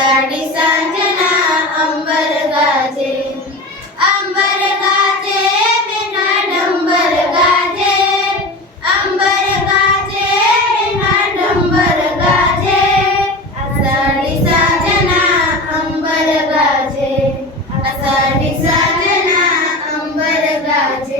आषाढी सांजना अंबर गाजे, अंबर गाजे बिना डंबर गाजे, अंबर गाजे बिना डंबर गाजे, आषाढी सांजना अंबर गाजे, आषाढी सांजना अंबर गाजे।